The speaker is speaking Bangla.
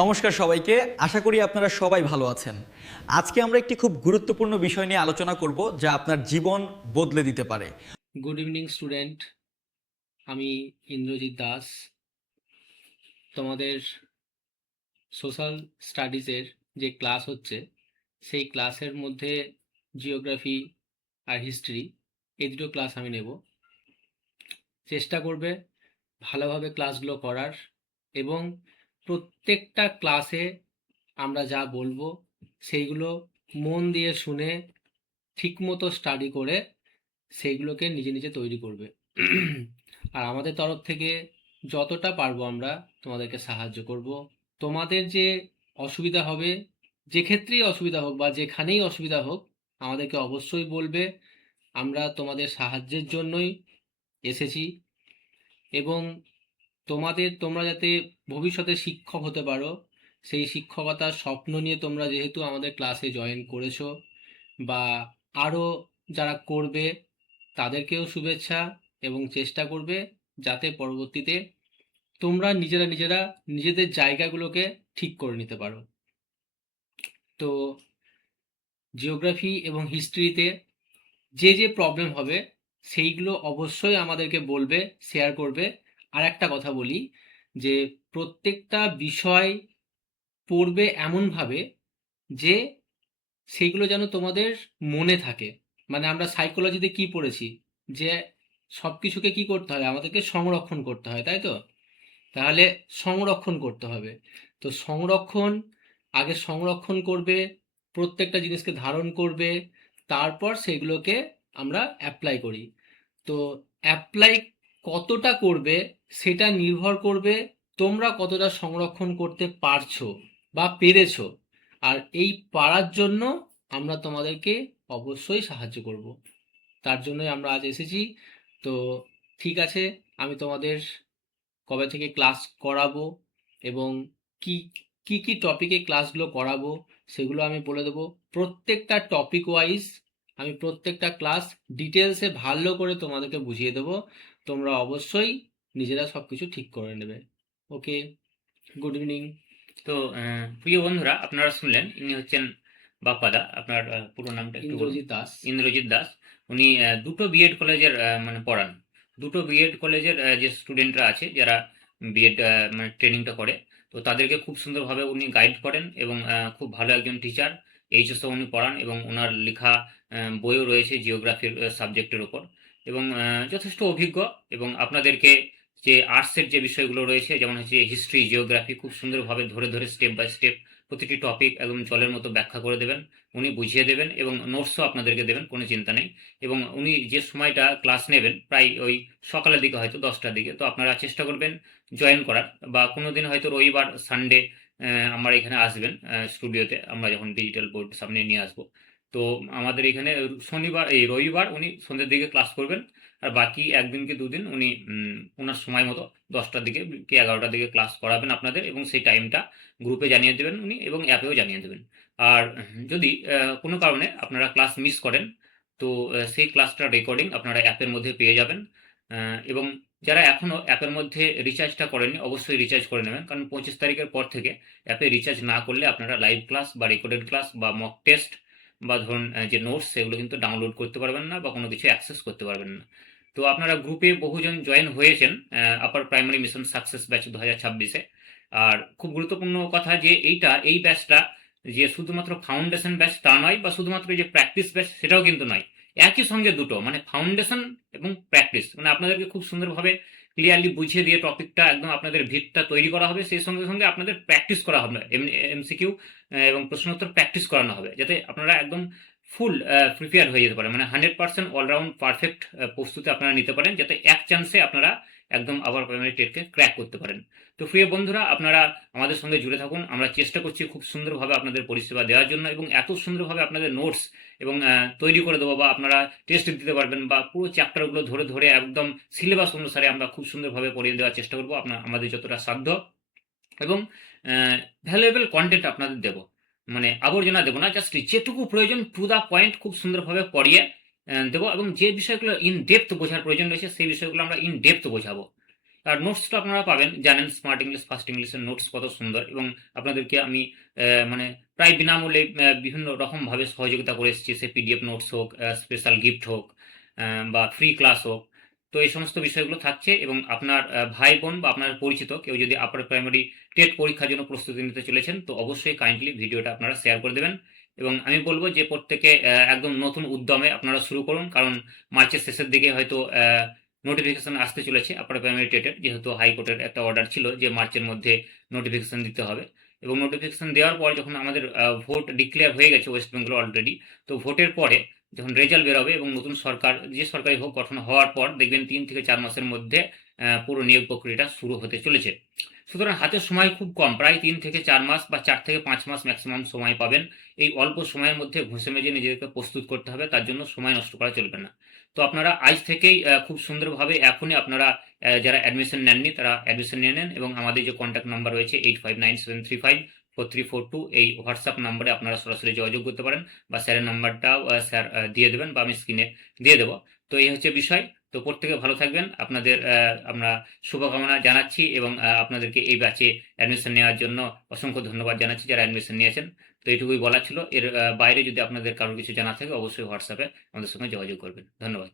নমস্কার সবাইকে। আশা করি আপনারা সবাই ভালো আছেন। আজকে আমরা একটি খুব গুরুত্বপূর্ণ বিষয় নিয়ে আলোচনা করব যা আপনার জীবন বদলে দিতে পারে। গুড ইভিনিং স্টুডেন্ট, আমি ইন্দ্রজিৎ দাস। তোমাদের সোশ্যাল স্টাডিজের যে ক্লাস হচ্ছে সেই ক্লাসের মধ্যে জিওগ্রাফি আর হিস্ট্রি এই দুটো ক্লাস আমি নেব। চেষ্টা করবে ভালোভাবে ক্লাসগুলো করার এবং প্রত্যেকটা ক্লাসে আমরা যা বলবো সেইগুলো মন দিয়ে শুনে ঠিকমতো স্টাডি করে সেইগুলোকে নিজে নিজে তৈরি করবে। আর আমাদের তরফ থেকে যতটা পারবো আমরা তোমাদেরকে সাহায্য করব। তোমাদের যে অসুবিধা হবে, যে ক্ষেত্রেই অসুবিধা হোক বা যেখানেই অসুবিধা হোক, আমাদেরকে অবশ্যই বলবে। আমরা তোমাদের সাহায্যের জন্যই এসেছি এবং তোমরা যাতে ভবিষ্যতে শিক্ষক হতে পারো সেই শিক্ষকতার স্বপ্ন নিয়ে তোমরা যেহেতু আমাদের ক্লাসে জয়েন করেছো বা আরও যারা করবে তাদেরকেও শুভেচ্ছা এবং চেষ্টা করবে যাতে পরবর্তীতে তোমরা নিজেরা নিজেদের জায়গাগুলোকে ঠিক করে নিতে পারো। তো জিওগ্রাফি এবং হিস্ট্রিতে যে যে প্রবলেম হবে সেইগুলো অবশ্যই আমাদেরকে বলবে, শেয়ার করবে। আর একটা কথা বলি যে প্রত্যেকটা বিষয় পড়বে এমনভাবে যে সেইগুলো যেন তোমাদের মনে থাকে। মানে আমরা সাইকোলজিতে কি পড়েছি যে সব কিছুকে কি করতে হয়, আমাদেরকে সংরক্ষণ করতে হয়, তাই তো? তাহলে সংরক্ষণ করতে হবে। তো আগে সংরক্ষণ করবে, প্রত্যেকটা জিনিসকে ধারণ করবে, তারপর সেগুলোকে আমরা অ্যাপ্লাই করি। তো অ্যাপ্লাই কতটা করবে সেটা নির্ভর করবে তোমরা কতটা সংরক্ষণ করতে পারছো বা পেরেছো। আর এই পারার জন্য আমরা তোমাদেরকে অবশ্যই সাহায্য করব। তার জন্যই আমরা আজ এসেছি। তো ঠিক আছে, আমি তোমাদের কবে থেকে ক্লাস করাবো এবং কি কি টপিকে ক্লাসগুলো করাবো সেগুলো আমি বলে দেবো। প্রত্যেকটা টপিক ওয়াইজ আমি প্রত্যেকটা ক্লাস ডিটেলসে ভালো করে তোমাদেরকে বুঝিয়ে দেবো। তোমরা অবশ্যই নিজেরা সব কিছু ঠিক করে নেবে। ওকে, গুড ইভিনিং। তো প্রিয় বন্ধুরা, আপনারা শুনলেন ইনি হচ্ছেন বাপ্পাদা। আপনার পুরো নামটা একটু বলুন। ইন্দ্রজিৎ দাস। ইন্দ্রজিৎ দাস। উনি দুটো বিএড কলেজের মানে পড়ান। দুটো বিএড কলেজের যে স্টুডেন্টরা আছে যারা বিএড মানে ট্রেনিংটা করে, তো তাদেরকে খুব সুন্দরভাবে উনি গাইড করেন এবং খুব ভালো একজন টিচার। এইচএসও উনি পড়ান এবং ওনার লেখা বইও রয়েছে জিওগ্রাফির সাবজেক্টের ওপর এবং যথেষ্ট অভিজ্ঞ। এবং আপনাদেরকে যে আর্টসের যে বিষয়গুলো রয়েছে, যেমন হচ্ছে হিস্ট্রি, জিওগ্রাফি, খুব সুন্দরভাবে ধরে ধরে স্টেপ বাই স্টেপ প্রতিটি টপিক একদম জলের মতো ব্যাখ্যা করে দেবেন। উনি বুঝিয়ে দেবেন এবং নোটসও আপনাদেরকে দেবেন, কোনো চিন্তা নেই। এবং উনি যে সময়টা ক্লাস নেবেন প্রায় ওই সকালের দিকে, হয়তো 10টার দিকে। তো আপনারা চেষ্টা করবেন জয়েন করার, বা কোনো দিন হয়তো রবিবার, সানডে আমার এখানে আসবেন স্টুডিওতে, আমরা যখন ডিজিটাল বোর্ড সামনে নিয়ে আসবো। তো আমাদের এখানে রবিবার উনি সন্ধ্যের দিকে ক্লাস করবেন। আর বাকি একদিন কি দুদিন উনি ওনার সময় মতো 10টার দিকে কি 11টার দিকে ক্লাস করাবেন আপনাদের, এবং সেই টাইমটা গ্রুপে জানিয়ে দেবেন উনি এবং অ্যাপেও জানিয়ে দেবেন। আর যদি কোনো কারণে আপনারা ক্লাস মিস করেন, তো সেই ক্লাসটার রেকর্ডিং আপনারা অ্যাপের মধ্যে পেয়ে যাবেন। এবং যারা এখনও অ্যাপের মধ্যে রিচার্জটা করেননি, অবশ্যই রিচার্জ করে নেবেন, কারণ 25 তারিখের পর থেকে অ্যাপে রিচার্জ না করলে আপনারা লাইভ ক্লাস বা রেকর্ডেড ক্লাস বা মক টেস্ট বা ধরুন যে নোটস, সেগুলো কিন্তু ডাউনলোড করতে পারবেন না বা কোনো কিছু অ্যাক্সেস করতে পারবেন না। তো আপনারা গ্রুপে বহুজন জয়েন হয়েছেন upper primary mission success batch 2026-এ। আর খুব গুরুত্বপূর্ণ কথা যে এই ব্যাচটা যে শুধুমাত্র ফাউন্ডেশন ব্যাচ তা নয়, বা শুধুমাত্র যে প্র্যাকটিস ব্যাচ সেটাও কিন্তু নয়। একই সঙ্গে দুটো, মানে ফাউন্ডেশন এবং প্র্যাকটিস, মানে আপনাদেরকে খুব সুন্দরভাবে ক্লিয়ারলি বুঝিয়ে দিয়ে টপিকটা একদম আপনাদের ভিতটা তৈরি করা হবে। সেই সঙ্গে সঙ্গে আপনাদের প্র্যাকটিস করা হবে, এমসিকিউ এবং প্রশ্নোত্তর প্র্যাকটিস করানো হবে, যাতে আপনারা একদম ফুল প্রিপেয়ার হয়ে যেতে পারেন, মানে 100% অলরাউন্ড পারফেক্ট প্রস্তুতি আপনারা নিতে পারেন, যাতে এক চান্সে আপনারা একদম আবার প্রাইমারি টেটকে ক্র্যাক করতে পারেন। তো প্রিয় বন্ধুরা, আপনারা আমাদের সঙ্গে জুড়ে থাকুন। আমরা চেষ্টা করছি খুব সুন্দরভাবে আপনাদের পরিষেবা দেওয়ার জন্য, এবং এত সুন্দরভাবে আপনাদের নোটস এবং তৈরি করে দেবো, বা আপনারা টেস্ট দিতে পারবেন, বা পুরো চ্যাপ্টারগুলো ধরে ধরে একদম সিলেবাস অনুসারে আমরা খুব সুন্দরভাবে পড়িয়ে দেওয়ার চেষ্টা করবো আমাদের যতটা সাধ্য। এবং ভ্যালুয়েবল কন্টেন্ট আপনাদের দেবো, মানে আবর্জনা দেবো না, জাস্ট যেটুকু প্রয়োজন টু দ্য পয়েন্ট খুব সুন্দরভাবে পড়িয়ে দেবো। এবং যে বিষয়গুলো ইন ডেপথ বোঝার প্রয়োজন রয়েছে সেই বিষয়গুলো আমরা ইন ডেপথ বোঝাবো। আর নোটসটা আপনারা পাবেন, জানেন স্মার্ট ইংলিশ ফার্স্ট ইংলিশের নোটস কত সুন্দর, এবং আপনাদেরকে আমি মানে প্রায় বিনামূল্যে বিভিন্ন রকমভাবে সহযোগিতা করে এসেছি, সে পিডিএফ নোটস হোক, স্পেশাল গিফট হোক, বা ফ্রি ক্লাস হোক। তো এই সমস্ত বিষয়গুলো থাকছে, এবং আপনার ভাই বোন বা আপনার পরিচিত কেউ যদি আপার প্রাইমারি টেট পরীক্ষার জন্য প্রস্তুতি নিতে চলেছেন, তো অবশ্যই কাইন্ডলি ভিডিওটা আপনারা শেয়ার করে দেবেন। এবং আমি বলবো যে প্রত্যেকে একদম নতুন উদ্যমে আপনারা শুরু করুন, কারণ মার্চের শেষের দিকে হয়তো নোটিফিকেশন আসতে চলেছে আপার প্রাইমারি টেটের, যেহেতু হাইকোর্টের একটা অর্ডার ছিল যে মার্চের মধ্যে নোটিফিকেশন দিতে হবে। এবং নোটিফিকেশন দেওয়ার পর যখন আমাদের ভোট ডিক্লেয়ার হয়ে গেছে ওয়েস্ট বেঙ্গল অলরেডি, তো ভোটের পরে যখন রেজাল্ট বেরোবে এবং নতুন সরকার যে সরকারি হোক গঠন হওয়ার পর দেখবেন 3 থেকে 4 মাসের মধ্যে পুরো নিয়োগ প্রক্রিয়াটা শুরু হতে চলেছে। সুতরাং হাতে সময় খুব কম, প্রায় 3 থেকে 4 মাস বা 4 থেকে 5 মাস ম্যাক্সিমাম সময় পাবেন। এই অল্প সময়ের মধ্যে ঘষে মেজে নিজেদেরকে প্রস্তুত করতে হবে, তার জন্য সময় নষ্ট করা চলবে না। তো আপনারা আজ থেকেই খুব সুন্দরভাবে এখনই আপনারা যারা অ্যাডমিশন নেননি তারা অ্যাডমিশন নিয়ে নেন, এবং আমাদের যে কন্ট্যাক্ট নাম্বার রয়েছে 8597354342, এই হোয়াটসঅ্যাপ নাম্বারে আপনারা সরাসরি যোগাযোগ করতে পারেন, বা স্যারের নাম্বারটাও স্যার দিয়ে দেবেন, বা আমি স্ক্রিনে দিয়ে দেবো। তো এই হচ্ছে বিষয়। তো প্রত্যেকে ভালো থাকবেন। আপনাদের আমরা শুভকামনা জানাচ্ছি, এবং আপনাদেরকে এই ব্যাচে অ্যাডমিশন নেওয়ার জন্য অসংখ্য ধন্যবাদ জানাচ্ছি যারা অ্যাডমিশন নিয়েছেন। তো এইটুকুই বলার ছিল। এর বাইরে যদি আপনাদের কারোর কিছু জানা থাকে অবশ্যই হোয়াটসঅ্যাপে আমাদের সঙ্গে যোগাযোগ করবেন। ধন্যবাদ।